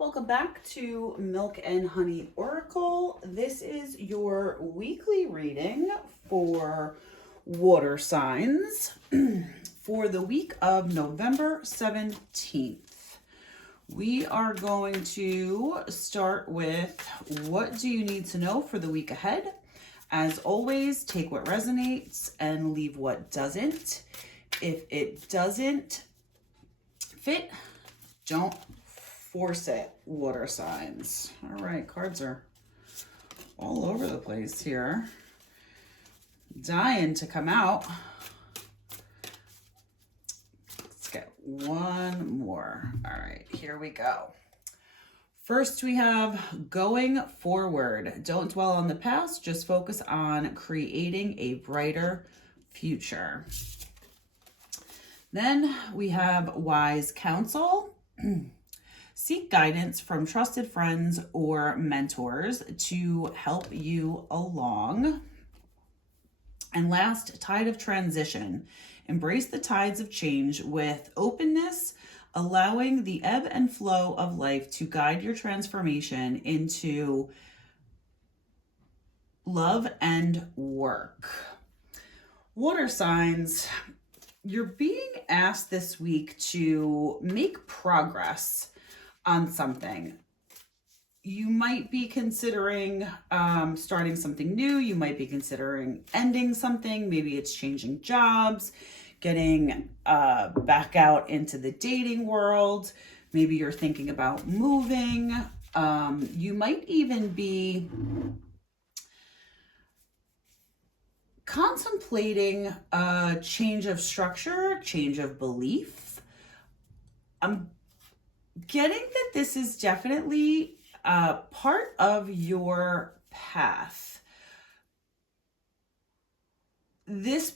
Welcome back to Milk and Honey Oracle. This is your weekly reading for water signs for the week of November 17th. We are going to start with what do you need to know for the week ahead. As always, take what resonates and leave what doesn't. If it doesn't fit, don't force it, water signs. All right, cards are all over the place here. Dying to come out. Let's get one more. All right, here we go. First, we have going forward. Don't dwell on the past, just focus on creating a brighter future. Then we have wise counsel. Seek guidance from trusted friends or mentors to help you along. And last, tide of transition. Embrace the tides of change with openness, allowing the ebb and flow of life to guide your transformation into love and work. Water signs, you're being asked this week to make progress on something. You might be considering starting something new. You might be considering ending something. Maybe it's changing jobs, getting back out into the dating world. Maybe you're thinking about moving. You might even be contemplating a change of structure, change of belief. I'm getting that this is definitely part of your path. This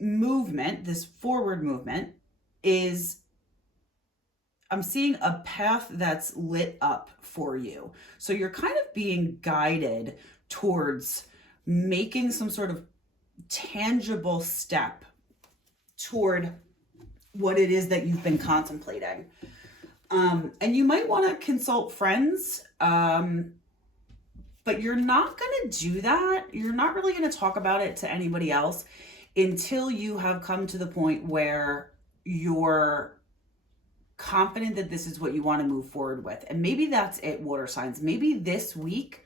movement, this forward movement is, I'm seeing a path that's lit up for you. So you're kind of being guided towards making some sort of tangible step toward what it is that you've been contemplating. And you might want to consult friends, but you're not going to do that. You're not really going to talk about it to anybody else until you have come to the point where you're confident that this is what you want to move forward with. And maybe that's it, water signs. Maybe this week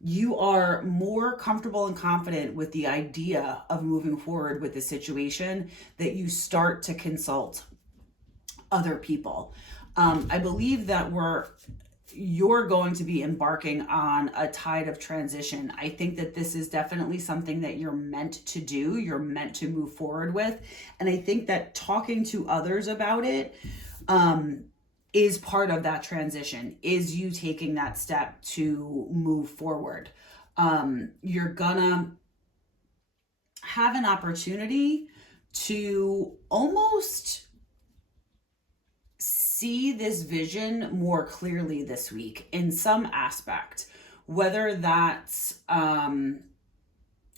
you are more comfortable and confident with the idea of moving forward with the situation that you start to consult other people. I believe that you're going to be embarking on a tide of transition. I think that this is definitely something that you're meant to do. You're meant to move forward with. And I think that talking to others about it is part of that transition, is you taking that step to move forward. You're gonna have an opportunity to almost see this vision more clearly this week in some aspect, whether that's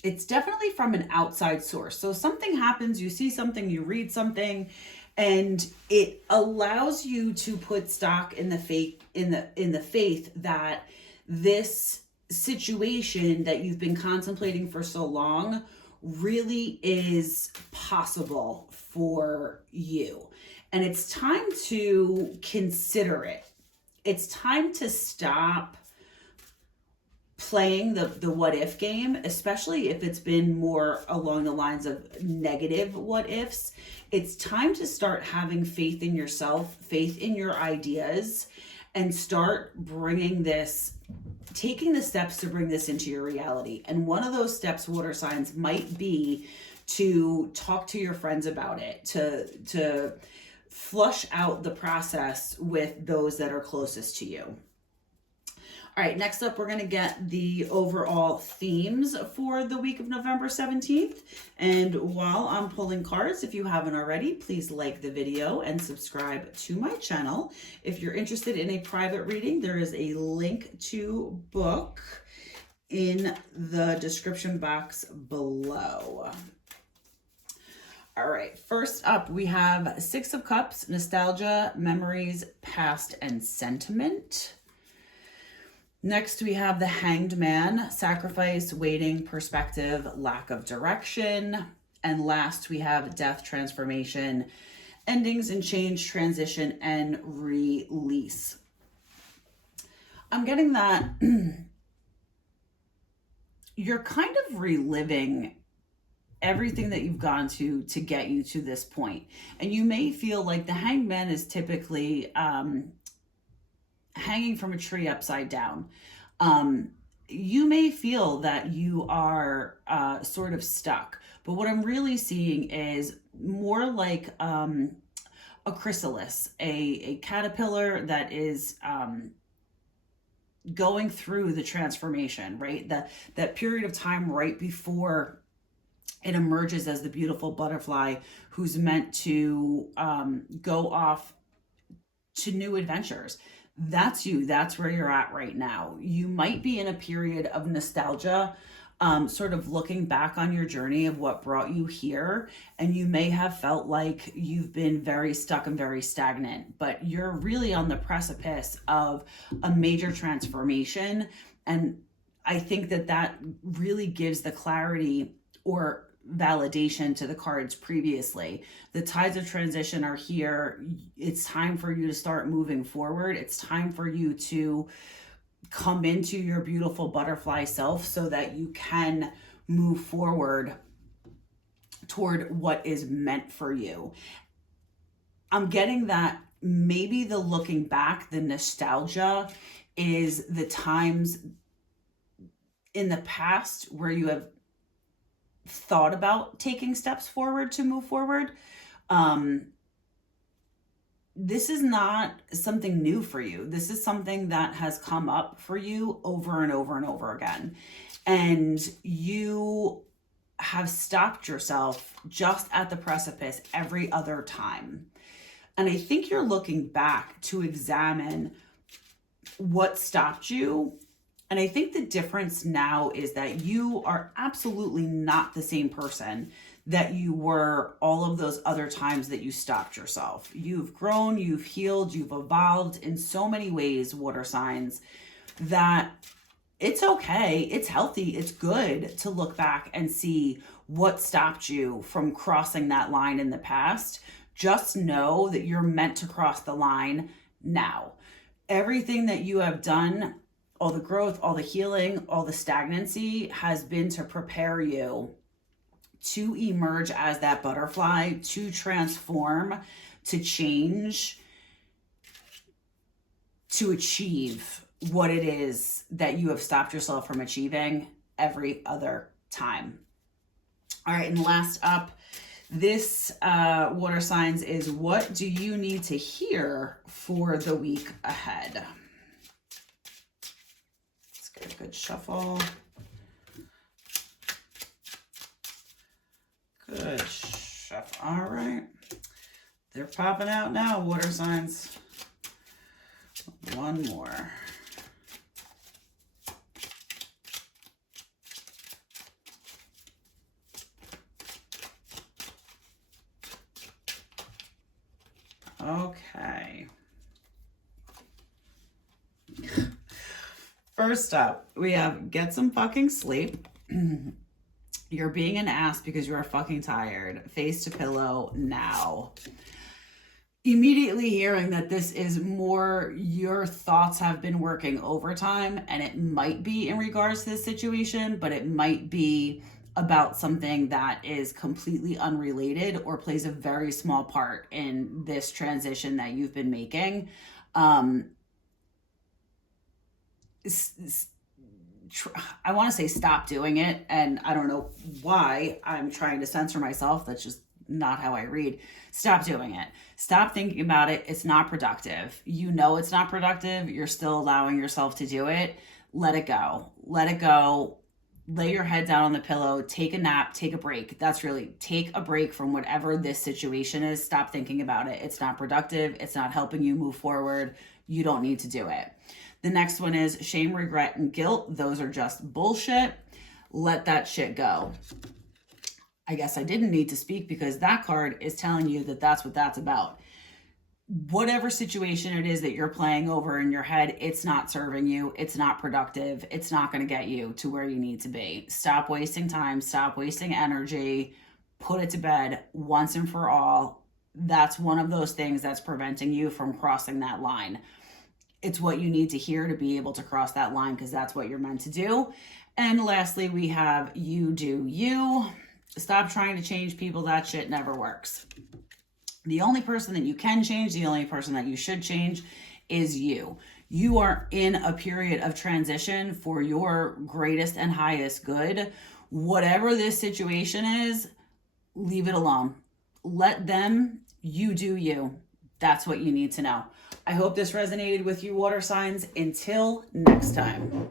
it's definitely from an outside source. So something happens, you see something, you read something, and it allows you to put stock in the faith that this situation that you've been contemplating for so long really is possible for you. And it's time to consider it. It's time to stop playing the what if game, especially if it's been more along the lines of negative what ifs. It's time to start having faith in yourself, faith in your ideas, and start taking the steps to bring this into your reality. And one of those steps, water signs, might be to talk to your friends about it, to flush out the process with those that are closest to you. All right, next up, we're going to get the overall themes for the week of November 17th. And while I'm pulling cards, if you haven't already, please like the video and subscribe to my channel. If you're interested in a private reading, there is a link to book in the description box below. All right, first up, we have Six of Cups, nostalgia, memories, past, and sentiment. Next, we have the Hanged Man, sacrifice, waiting, perspective, lack of direction. And last, we have death, transformation, endings and change, transition, and release. I'm getting that you're kind of reliving everything that you've gone to get you to this point. And you may feel like the Hanged Man is typically hanging from a tree upside down. You may feel that you are sort of stuck, but what I'm really seeing is more like a chrysalis, a caterpillar that is going through the transformation, right? That period of time right before it emerges as the beautiful butterfly who's meant to go off to new adventures. That's you. That's where you're at right now. You might be in a period of nostalgia, sort of looking back on your journey of what brought you here. And you may have felt like you've been very stuck and very stagnant, but you're really on the precipice of a major transformation. And I think that that really gives the clarity or validation to the cards previously. The tides of transition are here. It's time for you to start moving forward. It's time for you to come into your beautiful butterfly self so that you can move forward toward what is meant for you. I'm getting that maybe the looking back, the nostalgia is the times in the past where you have thought about taking steps forward to move forward. This is not something new for you. This is something that has come up for you over and over and over again. And you have stopped yourself just at the precipice every other time. And I think you're looking back to examine what stopped you. And I think the difference now is that you are absolutely not the same person that you were all of those other times that you stopped yourself. You've grown, you've healed, you've evolved in so many ways, water signs, that it's okay, it's healthy, it's good to look back and see what stopped you from crossing that line in the past. Just know that you're meant to cross the line now. Everything that you have done, all the growth, all the healing, all the stagnancy has been to prepare you to emerge as that butterfly, to transform, to change, to achieve what it is that you have stopped yourself from achieving every other time. All right, and last up, this water signs is, what do you need to hear for the week ahead? Let's get a good shuffle. Good shuffle. All right. They're popping out now, water signs. One more. Okay. First up, we have get some fucking sleep. You're being an ass because you are fucking tired. Face to pillow now. Immediately hearing that this is more your thoughts have been working overtime, and it might be in regards to this situation, but it might be about something that is completely unrelated or plays a very small part in this transition that you've been making. I want to say stop doing it, and I don't know why I'm trying to censor myself. That's just not how I read. Stop doing it. Stop thinking about it. It's not productive. You know it's not productive. You're still allowing yourself to do it. Let it go. Let it go. Lay your head down on the pillow. Take a nap. Take a break. That's really, take a break from whatever this situation is. Stop thinking about it. It's not productive. It's not helping you move forward. You don't need to do it. The next one is shame, regret, and guilt. Those are just bullshit. Let that shit go. I guess I didn't need to speak because that card is telling you that that's what that's about. Whatever situation it is that you're playing over in your head, it's not serving you. It's not productive. It's not going to get you to where you need to be. Stop wasting time. Stop wasting energy. Put it to bed once and for all. That's one of those things that's preventing you from crossing that line. It's what you need to hear to be able to cross that line, because that's what you're meant to do. And lastly, we have you do you. Stop trying to change people. That shit never works. The only person that you can change, the only person that you should change is you. You are in a period of transition for your greatest and highest good. Whatever this situation is, leave it alone. Let them, you do you. That's what you need to know. I hope this resonated with you, water signs. Until next time.